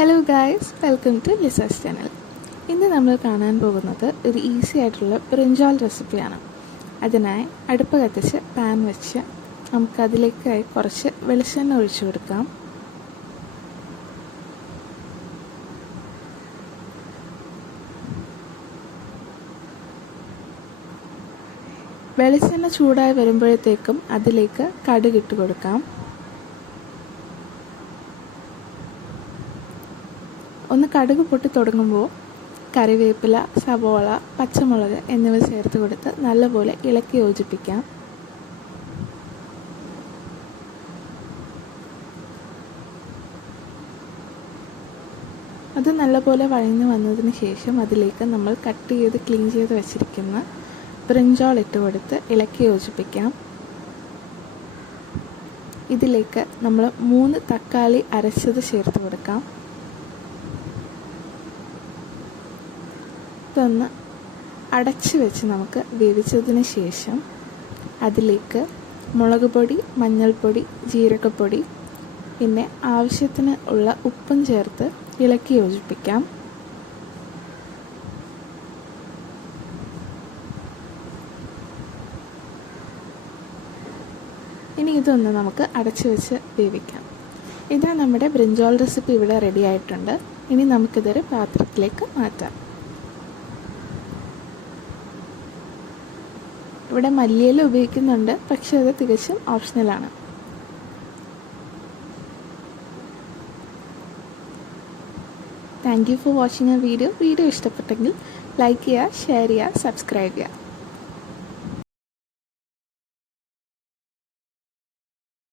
Hello guys, welcome to Lisa's channel. ഇന്ന് നമ്മൾ കാണാൻ പോകുന്നത് ഒരു ഈസി ആയിട്ടുള്ള ബ്രിഞ്ചാൾ റെസിപ്പിയാണ്. അതിനായി അടുപ്പ് കത്തിച്ച് പാൻ വെച്ച് നമുക്കതിലേക്കായി കുറച്ച് വെളിച്ചെണ്ണ ഒഴിച്ചു കൊടുക്കാം. വെളിച്ചെണ്ണ ചൂടായി വരുമ്പോഴത്തേക്കും അതിലേക്ക് കടുക് ഇട്ട് കൊടുക്കാം. ഒന്ന് കടുക് പൊട്ടി തുടങ്ങുമ്പോൾ കറിവേപ്പില, സവോള, പച്ചമുളക് എന്നിവ ചേർത്ത് കൊടുത്ത് നല്ലപോലെ ഇളക്കി യോജിപ്പിക്കാം. അത് നല്ലപോലെ വഴഞ്ഞു വന്നതിന് ശേഷം അതിലേക്ക് നമ്മൾ കട്ട് ചെയ്ത് ക്ലീൻ ചെയ്ത് വെച്ചിരിക്കുന്ന ബ്രിഞ്ചാൾ ഇട്ട് കൊടുത്ത് ഇളക്കി യോജിപ്പിക്കാം. ഇതിലേക്ക് നമ്മൾ 3 തക്കാളി അരച്ചത് ചേർത്ത് കൊടുക്കാം. ഇതൊന്ന് അടച്ചു വെച്ച് നമുക്ക് വേവിച്ചതിന് ശേഷം അതിലേക്ക് മുളക് പൊടി, മഞ്ഞൾപ്പൊടി, ജീരകപ്പൊടി, പിന്നെ ആവശ്യത്തിന് ഉള്ള ഉപ്പും ചേർത്ത് ഇളക്കി യോജിപ്പിക്കാം. ഇനി ഇതൊന്ന് നമുക്ക് അടച്ചു വെച്ച് വേവിക്കാം. ഇതാ നമ്മുടെ ബ്രിഞ്ചാൾ റെസിപ്പി ഇവിടെ റെഡി ആയിട്ടുണ്ട്. ഇനി നമുക്കിതൊരു പാത്രത്തിലേക്ക് മാറ്റാം. ഇവിടെ മല്ലിയില ഉപയോഗിക്കുന്നുണ്ട്, പക്ഷെ അത് തികച്ചും ഓപ്ഷണലാണ്. Thank you for watching video ഇഷ്ടപ്പെട്ടെങ്കിൽ ലൈക്ക് ചെയ്യുക, ഷെയർ ചെയ്യുക, സബ്സ്ക്രൈബ് ചെയ്യുക.